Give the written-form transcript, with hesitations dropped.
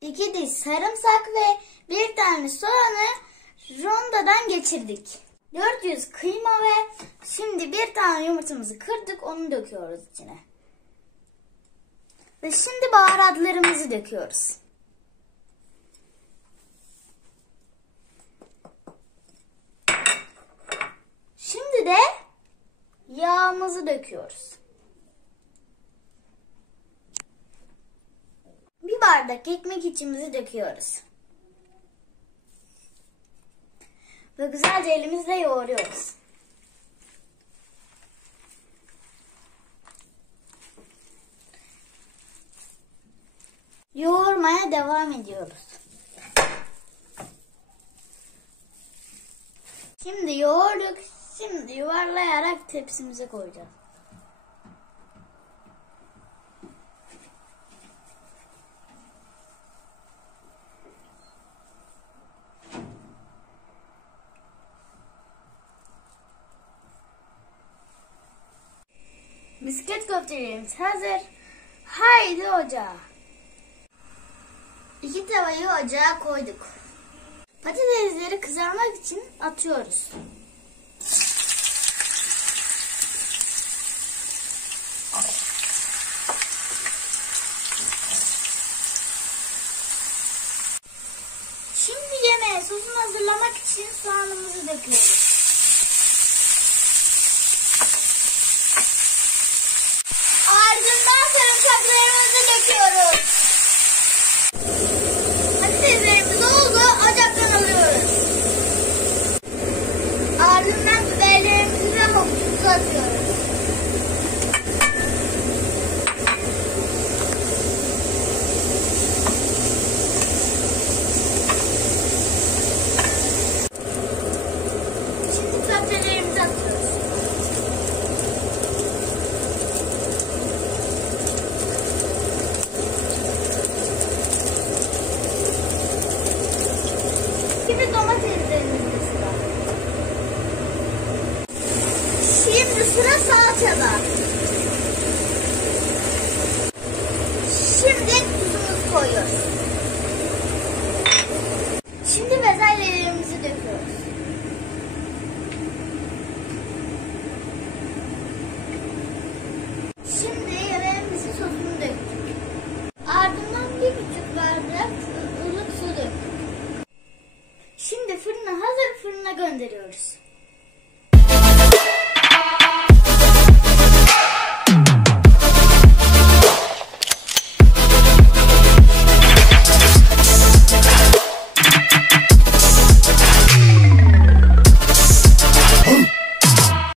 2 diş sarımsak ve 1 tane soğanı rondodan geçirdik. 400 kıyma ve şimdi 1 tane yumurtamızı kırdık, onu döküyoruz içine. Ve şimdi baharatlarımızı döküyoruz. Şimdi de yağımızı döküyoruz. Bir bardak ekmek içimizi döküyoruz. Ve güzelce elimizle yoğuruyoruz. Yoğurmaya devam ediyoruz. Şimdi yoğurduk. Şimdi yuvarlayarak tepsimize koyacağız. Bisiklet köftelerimiz hazır. Haydi ocağa. 2 tavayı ocağa koyduk. Patatesleri kızarmak için atıyoruz. Şimdi yemeğe sosunu hazırlamak için soğanımızı döküyoruz. Ardından sarımsaklarımızı döküyoruz. Patateslerimiz oldu, ocaktan alıyoruz. Ardından biberlerimizi ve havucumuzu atıyoruz. Şimdi köftelerimizi atıyoruz. Şimdi domateslerimizde sıra. Şimdi sıra salçada. Şimdi tuzumuzu koyuyoruz. Şimdi bezelyelerimizi döküyoruz. Şimdi yemeğimizin sosunu döktük. Ardından 1,5 bardak ılık su döktük. Şimdi hazır fırına gönderiyoruz.